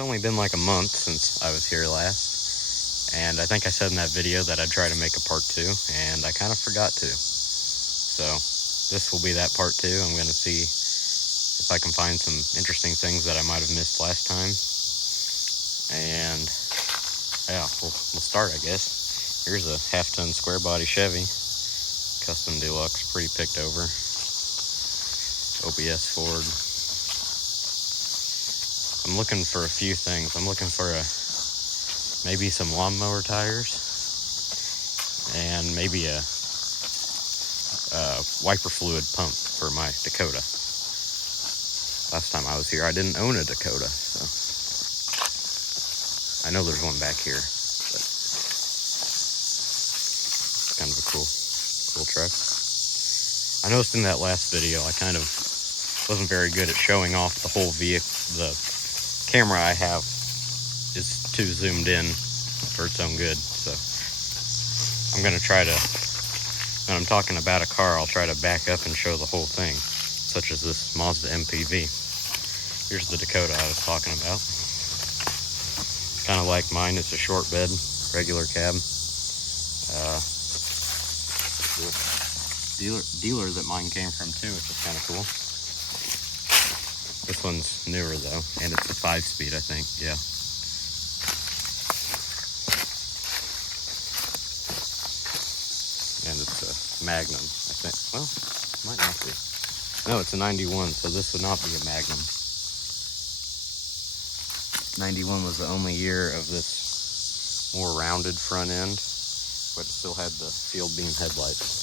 It's only been like a month since I was here last, and I think I said in that video that I'd try to make a part 2, and I kind of forgot to. So this will be that part 2. I'm going to see if I can find some interesting things that I might have missed last time. And yeah, we'll start, I guess. Here's a half-ton square body Chevy, custom deluxe, pretty picked over. OBS Ford. I'm looking for a few things. I'm looking for maybe some lawnmower tires, and maybe a wiper fluid pump for my Dakota. Last time I was here, I didn't own a Dakota, so I know there's one back here, but it's kind of a cool truck. I noticed in that last video, I kind of wasn't very good at showing off the whole vehicle. The camera I have is too zoomed in for its own good, so I'm going to try to, when I'm talking about a car, I'll try to back up and show the whole thing, such as this Mazda MPV. Here's the Dakota I was talking about. It's kind of like mine. It's a short bed, regular cab. Dealer that mine came from too, which is kind of cool. This one's newer though, and it's a 5-speed, I think. Yeah. And it's a Magnum, I think. Well, might not be. No, it's a 91, so this would not be a Magnum. 91 was the only year of this more rounded front end, but it still had the field beam headlights.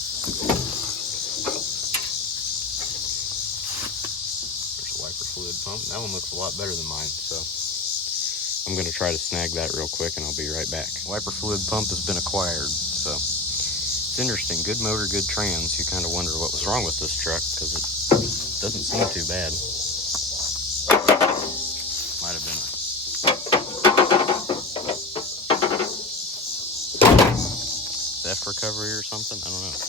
There's a wiper fluid pump. That one looks a lot better than mine, so I'm going to try to snag that real quick and I'll be right back. Wiper fluid pump has been acquired, so it's interesting. Good motor, good trans. You kind of wonder what was wrong with this truck because it doesn't seem too bad. Might have been a theft recovery or something. I don't know.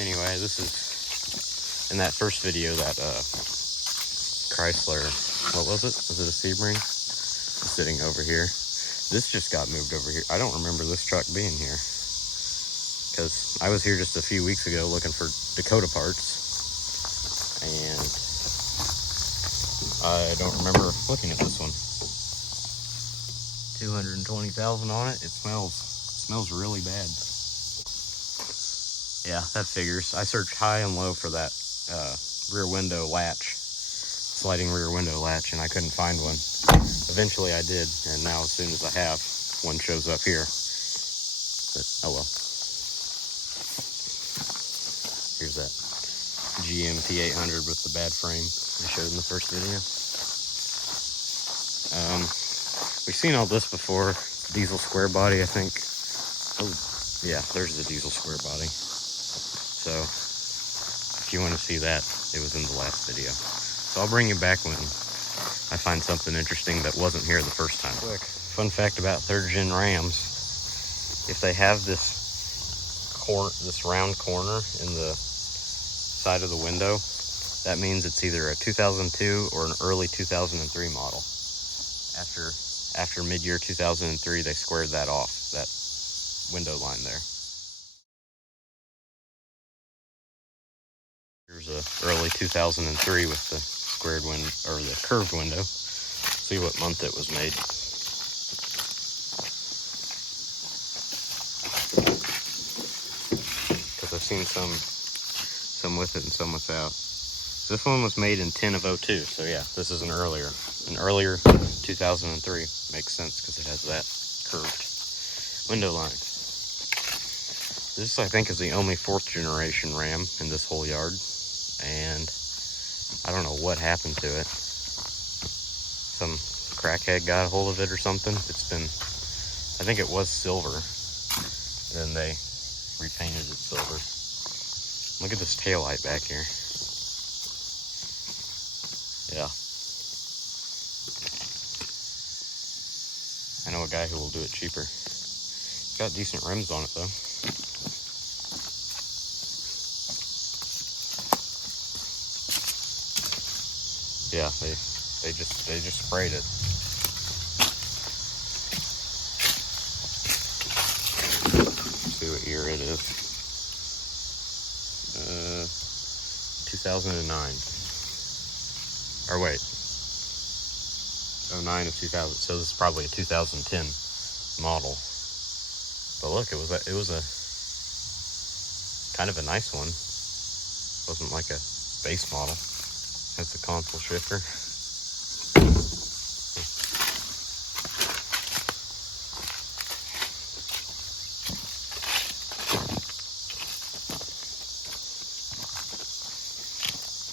Anyway, this is in that first video that Chrysler, what was it? Was it a Sebring? Sitting over here. This just got moved over here. I don't remember this truck being here because I was here just a few weeks ago looking for Dakota parts, and I don't remember looking at this one. 220,000 on it. It smells really bad. Yeah, that figures. I searched high and low for that rear window latch, sliding rear window latch, and I couldn't find one. Eventually I did, and now as soon as I have, one shows up here. But oh well. Here's that GM T800 with the bad frame I showed in the first video. We've seen all this before. Diesel square body, I think. Oh, yeah, there's the diesel square body. So, if you want to see that, it was in the last video. So I'll bring you back when I find something interesting that wasn't here the first time. Quick fun fact about 3rd gen Rams: if they have this round corner in the side of the window, that means it's either a 2002 or an early 2003 model. After mid-year 2003, they squared that off, that window line there. Here's a early 2003 with the squared window, or the curved window. See what month it was made. Because I've seen some with it and some without. This one was made in 10 of 02, so yeah, this is an earlier 2003. Makes sense because it has that curved window line. This, I think, is the only 4th generation Ram in this whole yard, and I don't know what happened to it. Some crackhead got a hold of it or something. It's been, I think it was silver, then they repainted it silver. Look at this taillight back here. Yeah. I know a guy who will do it cheaper. It's got decent rims on it though. Yeah, They just sprayed it. Let's see what year it is. 2009. Or wait. 09 of 2000. So this is probably a 2010 model. But look, it was a kind of a nice one. Wasn't like a base model. Has the console shifter.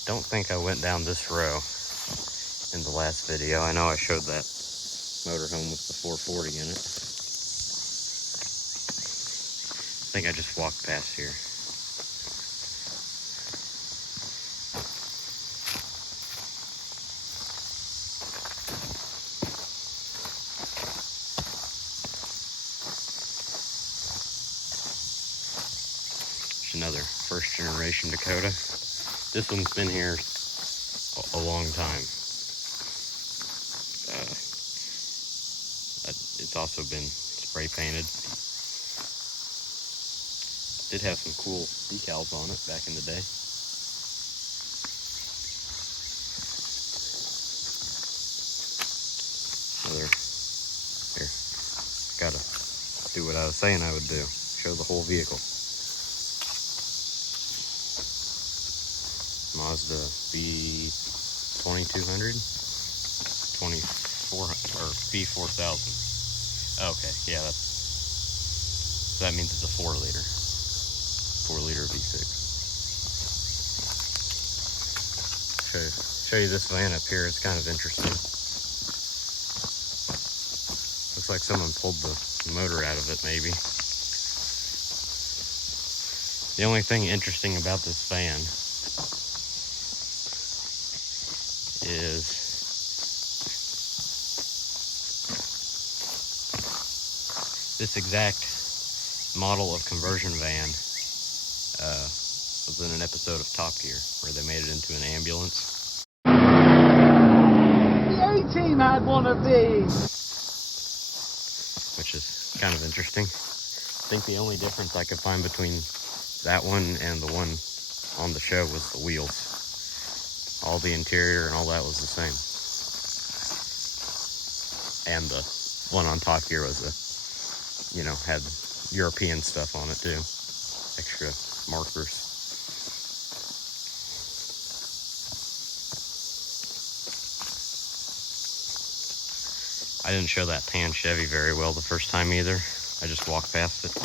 Don't think I went down this row in the last video. I know I showed that motorhome with the 440 in it. I think I just walked past here. There's another first generation Dakota. This one's been here a long time. It's also been spray painted. Did have some cool decals on it back in the day. Here, gotta do what I was saying I would do. Show the whole vehicle. Mazda B2200, 2400, or B4000. Okay, yeah, that means it's a 4-liter V6. Show you this van up here. It's kind of interesting. Looks like someone pulled the motor out of it, maybe. The only thing interesting about this van is this exact model of conversion van was in an episode of Top Gear where they made it into an ambulance. The A-Team had one of these! Which is kind of interesting. I think the only difference I could find between that one and the one on the show was the wheels. All the interior and all that was the same. And the one on Top Gear was had European stuff on it too. Extra markers. I didn't show that tan Chevy very well the first time either. I just walked past it.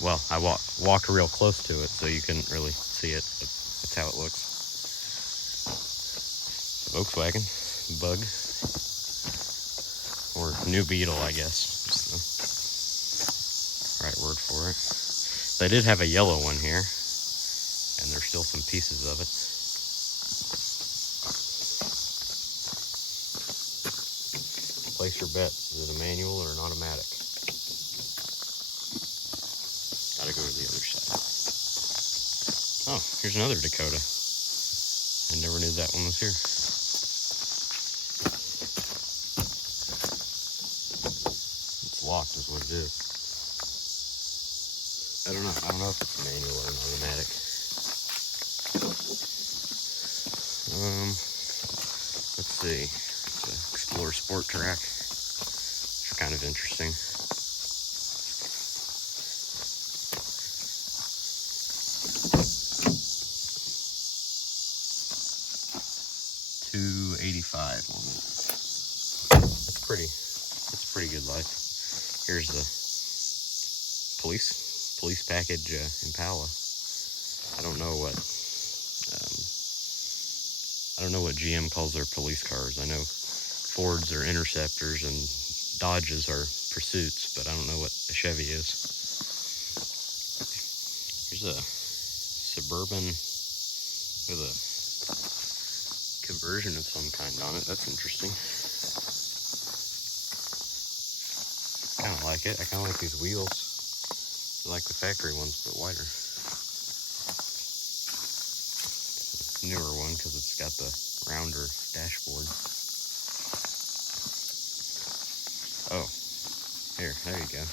Well, I walked real close to it so you couldn't really see it, but that's how it looks. Volkswagen Bug, or New Beetle, I guess is the right word for it. They did have a yellow one here, and there's still some pieces of it. Place your bets. Is it a manual or an automatic? Gotta go to the other side. Oh, here's another Dakota. I never knew that one was here. Locked is what it is. I don't know if it's a manual or an automatic. Let's see. It's an Explorer Sport Track. It's kind of interesting. $285 on it. That's pretty good life. Here's the police package Impala. I don't know what GM calls their police cars. I know Fords are Interceptors and Dodges are Pursuits, but I don't know what a Chevy is. Here's a Suburban with a conversion of some kind on it. That's interesting. I kind of like it. I kind of like these wheels. I like the factory ones, but wider. Newer one because it's got the rounder dashboard. Oh, there you go.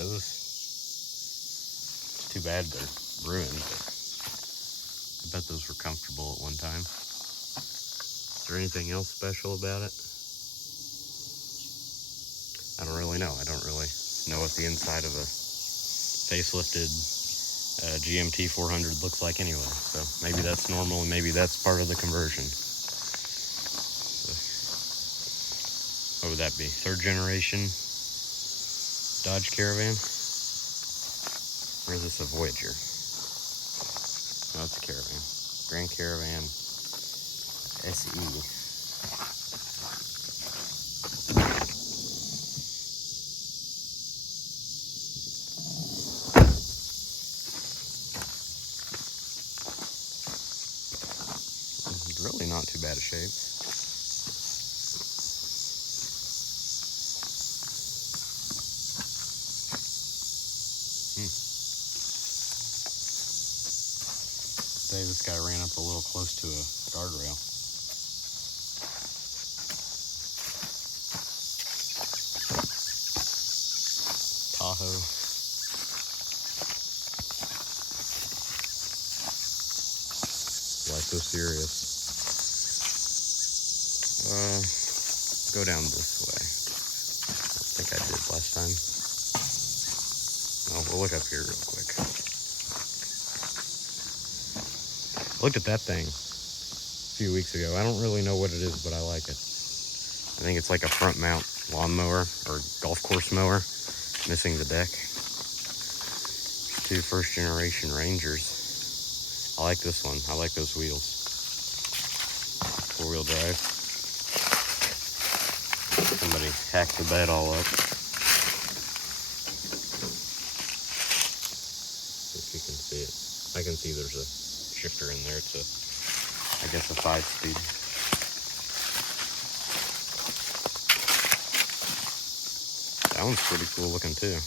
Those, it's too bad they're ruined, but I bet those were comfortable at one time. Is there anything else special about it? I don't really know. I don't really know what the inside of a facelifted GMT 400 looks like anyway. So maybe that's normal and maybe that's part of the conversion. So, what would that be? 3rd generation Dodge Caravan? Or is this a Voyager? No, it's a Caravan. Grand Caravan SE. Really not too bad a shape. Say this guy ran up a little close to a guardrail. Tahoe. Why so serious? Go down this way. I think I did last time. Oh, we'll look up here real quick. I looked at that thing a few weeks ago. I don't really know what it is, but I like it. I think it's like a front mount lawnmower or golf course mower, missing the deck. 2 1st generation Rangers. I like this one. I like those wheels. 4-wheel drive. Somebody hacked the bed all up. If you can see it. I can see there's a shifter in there. It's I guess a 5-speed. That one's pretty cool looking too.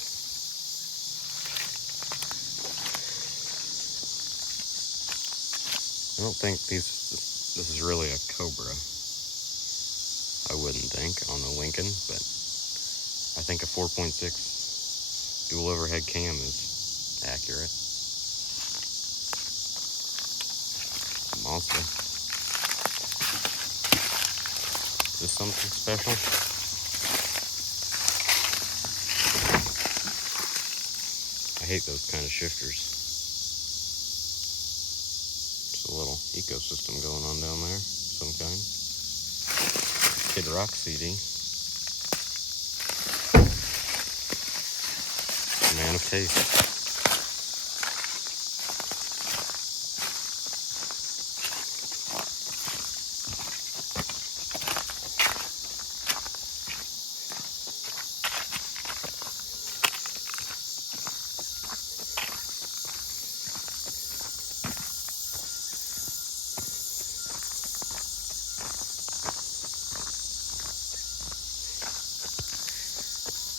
I don't think this is really a Cobra. I wouldn't think on the Lincoln, but I think a 4.6 dual overhead cam is accurate. Monster. Is this something special? I hate those kind of shifters. Just a little ecosystem going on down there, some kind. Kid Rock CD. Man of taste.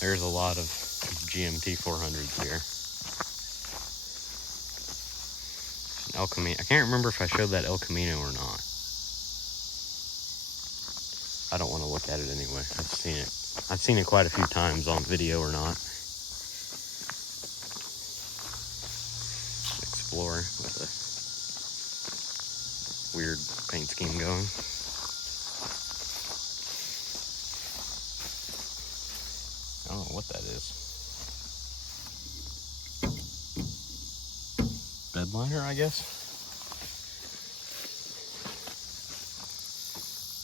There's a lot of GMT 400s here. El Camino. I can't remember if I showed that El Camino or not. I don't want to look at it anyway. I've seen it. I've seen it quite a few times on video or not. Explorer with a weird paint scheme going. I don't know what that is. Bed liner, I guess.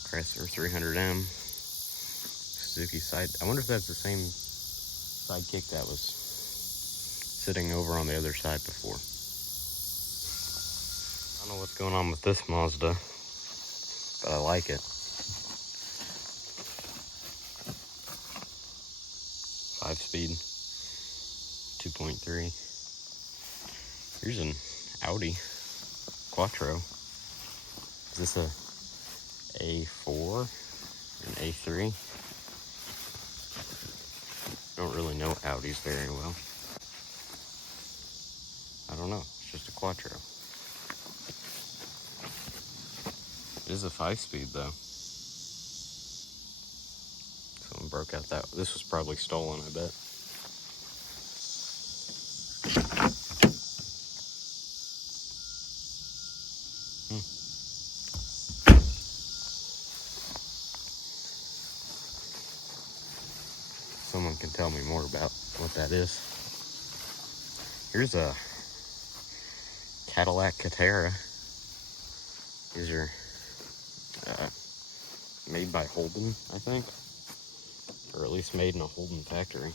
Chrysler 300M. Suzuki side. I wonder if that's the same sidekick that was sitting over on the other side before. I don't know what's going on with this Mazda, but I like it. 5-speed, 2.3. Here's an Audi Quattro. Is this a A4? An A3? Don't really know Audis very well. I don't know. It's just a Quattro. It is a 5-speed though. Someone broke out that. This was probably stolen, I bet. Someone can tell me more about what that is. Here's a Cadillac Catera. These are made by Holden, I think. Or at least made in a Holden factory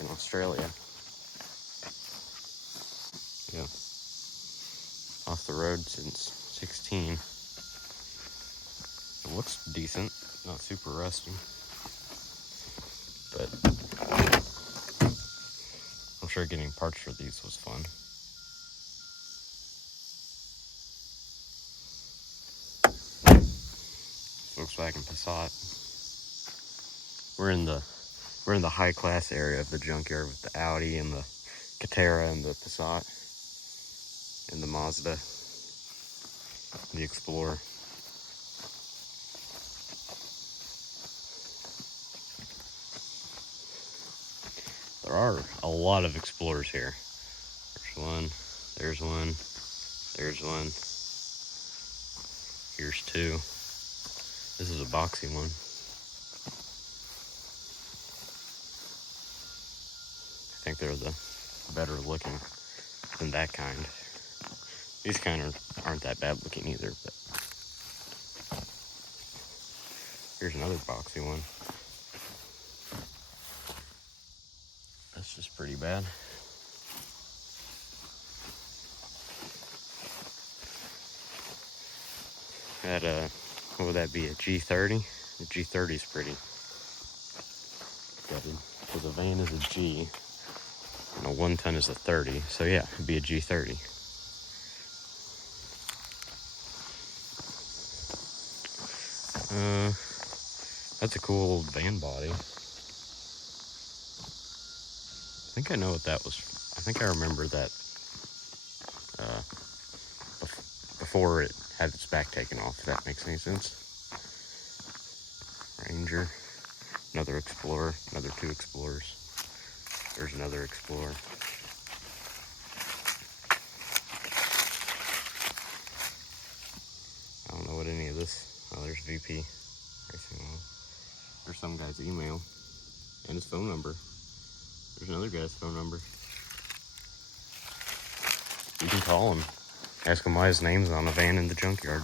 in Australia. Yeah. Off the road since 16. It looks decent, not super rusty. But I'm sure getting parts for these was fun. Volkswagen Passat. We're in the high class area of the junkyard with the Audi and the Catera and the Passat and the Mazda and the Explorer. There are a lot of Explorers here. There's one, there's one, there's one. Here's two. This is a boxy one. I think they're the better looking than that kind. These kind aren't that bad looking either, but here's another boxy one. That's just pretty bad. That what would that be, a G30? The G30 is pretty gutted. So the van is a G, and a 1-ton is a 30. So yeah, it'd be a G30. That's a cool van body. I think I know what that was. I think I remember that before it had its back taken off, if that makes any sense. Ranger, another Explorer, another 2 Explorers. There's another Explorer. I don't know what any of this. Oh, there's VP. There's some guy's email and his phone number. There's another guy's phone number. You can call him. Ask him why his name's on the van in the junkyard.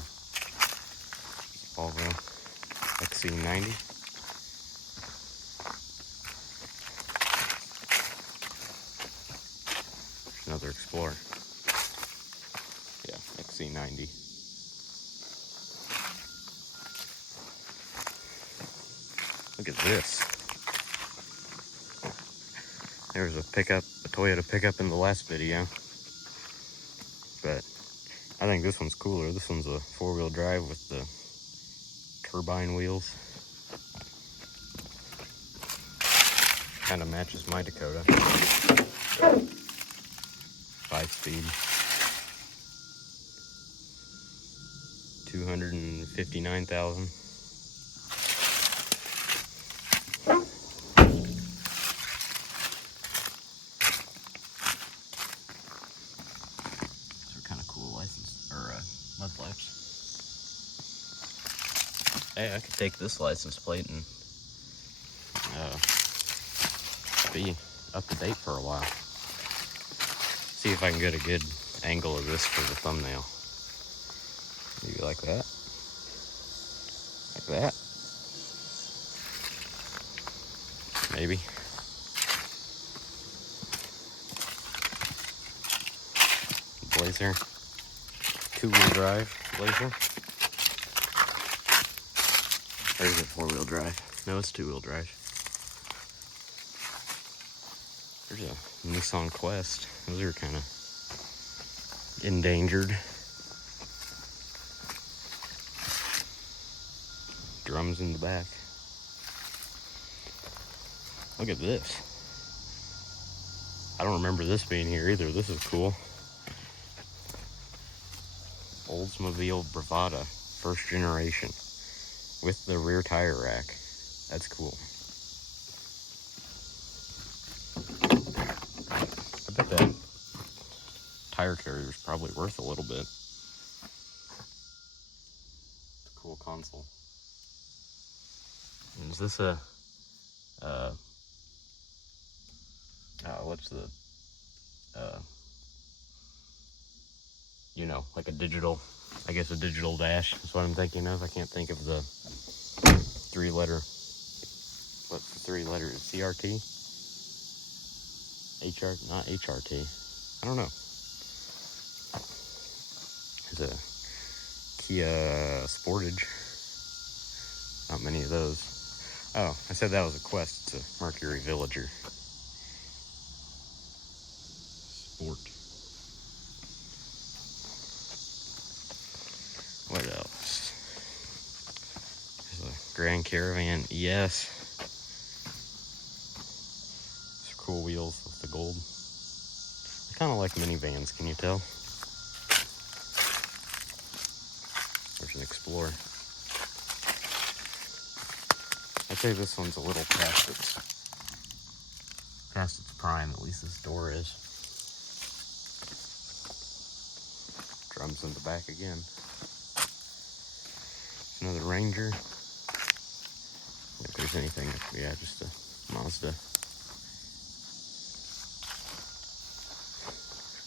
Volvo XC90. There's another Explorer. Yeah, XC90. Look at this. There was a Toyota pickup in the last video. But I think this one's cooler. This one's a 4-wheel drive with the turbine wheels. Kind of matches my Dakota. 5-speed. 259,000. Mud flaps. Hey, I could take this license plate and be up to date for a while. See if I can get a good angle of this for the thumbnail. Maybe like that. Like that. Maybe. Blazer. 2-wheel drive Blazer. Or is it 4-wheel drive? No, it's 2-wheel drive. There's a Nissan Quest. Those are kind of endangered. Drums in the back. Look at this. I don't remember this being here either. This is cool. Oldsmobile Bravada, first generation, with the rear tire rack. That's cool. I bet that tire carrier is probably worth a little bit. It's a cool console. And is this a what's the you know, like a digital, I guess a digital dash is what I'm thinking of. I can't think of the three-letter, what's the three letters? CRT? Not HRT. I don't know. There's a Kia Sportage. Not many of those. Oh, I said that was a Quest. It's a Mercury Villager. Sport. What else? There's a Grand Caravan ES. It's cool wheels with the gold. I kind of like minivans, can you tell? There's an Explorer. I'd say this one's a little past its prime, at least this door is. Drums in the back again. Another Ranger. If there's anything, yeah, just a Mazda.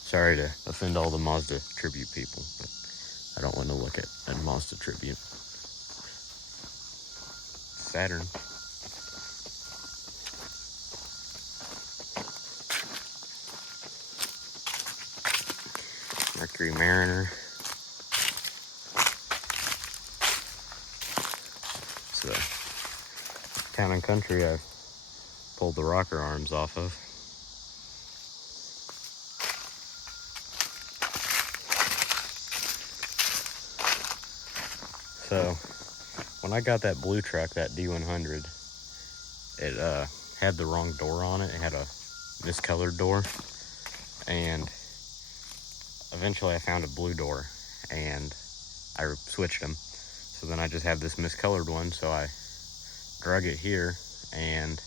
Sorry to offend all the Mazda tribute people, but I don't want to look at a Mazda tribute. Saturn. Mercury Mariner. It's a Town and Country I've pulled the rocker arms off of. So, when I got that blue truck, that D100, it had the wrong door on it. It had a miscolored door, and eventually I found a blue door, and I switched them. So then I just have this miscolored one, so I drug it here, and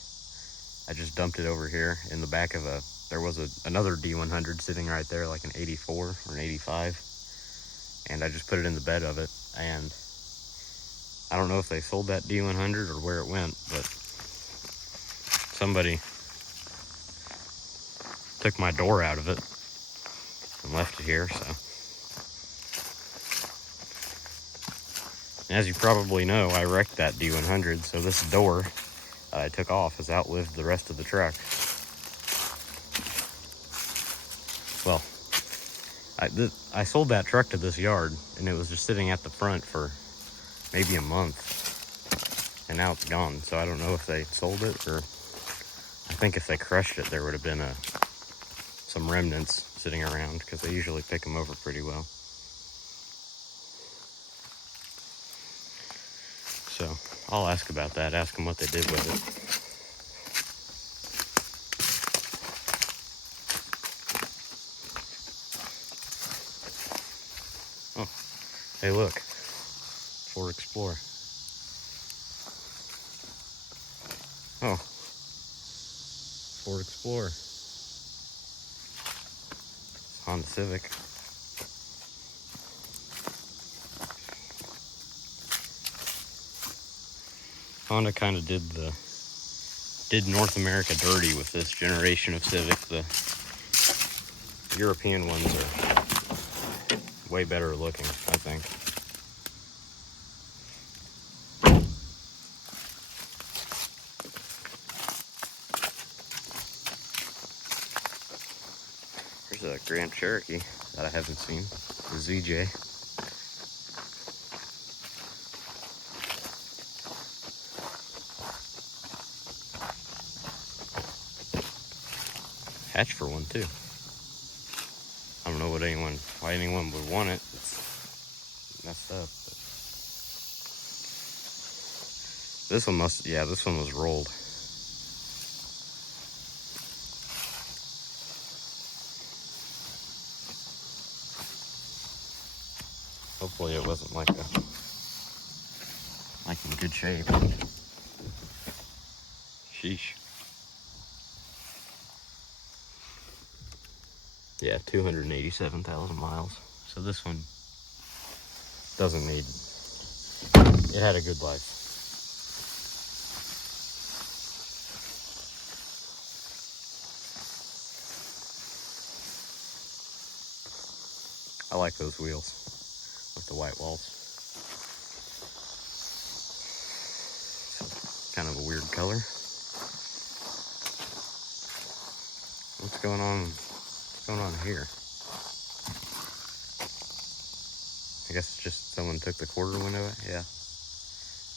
I just dumped it over here in the back of there was another D100 sitting right there, like an 84 or an 85, and I just put it in the bed of it, and I don't know if they sold that D100 or where it went, but somebody took my door out of it and left it here, so. As you probably know, I wrecked that D100, so this door that I took off has outlived the rest of the truck. Well, I sold that truck to this yard, and it was just sitting at the front for maybe a month, and now it's gone. So I don't know if they sold it, or I think if they crushed it, there would have been some remnants sitting around, because they usually pick them over pretty well. So I'll ask about that, ask them what they did with it. Oh, hey look, Ford Explorer. Oh, Ford Explorer. Honda Civic. Honda kind of did North America dirty with this generation of Civic. The European ones are way better looking, I think. There's a Grand Cherokee that I haven't seen, the ZJ. Hatched for one too. I don't know why anyone would want it. It's messed up. But this one this one was rolled. Hopefully it wasn't like in good shape. Sheesh. Yeah, 287,000 miles. So this one doesn't need, it had a good life. I like those wheels with the white walls. Kind of a weird color. What's going on? What's going on here? I guess it's just someone took the quarter window. Yeah.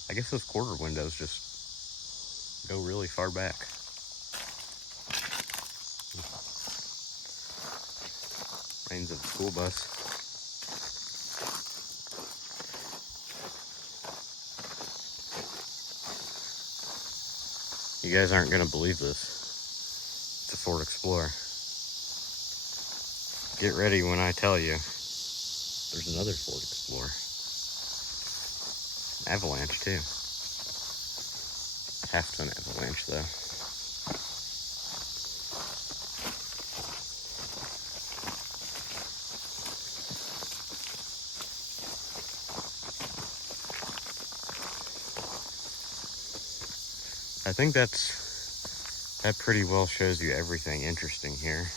I guess those quarter windows just go really far back. Reins of the school bus. You guys aren't gonna believe this. It's a Ford Explorer. Get ready when I tell you. There's another Ford Explorer. Avalanche too. Half-ton Avalanche though. I think that pretty well shows you everything interesting here.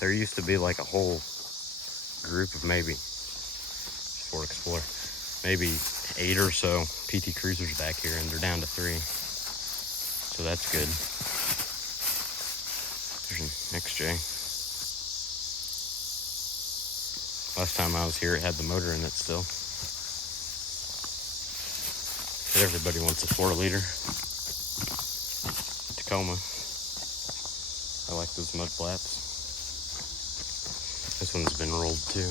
There used to be like a whole group of maybe Ford Explorer, maybe 8 or so PT Cruisers back here, and they're down to 3. So that's good. There's an XJ. Last time I was here, it had the motor in it still. But everybody wants a 4-liter Tacoma. I like those mud flaps. This one's been rolled too.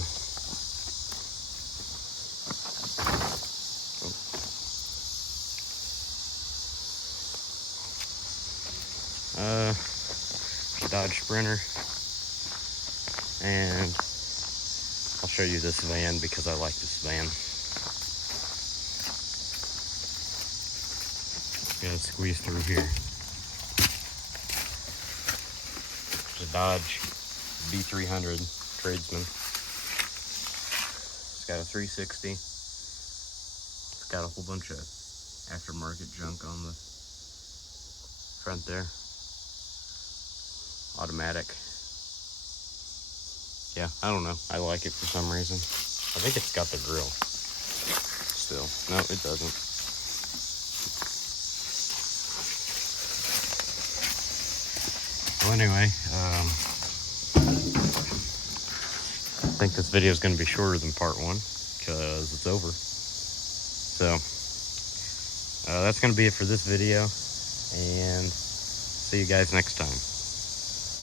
Dodge Sprinter, and I'll show you this van because I like this van. Gotta squeeze through here. There's a Dodge B300 Tradesman. It's got a 360. It's got a whole bunch of aftermarket junk on the front there. Automatic. Yeah, I don't know. I like it for some reason. I think it's got the grill still. No, it doesn't. Well, anyway, I think this video is going to be shorter than part 1 because it's over. So, that's going to be it for this video, and see you guys next time.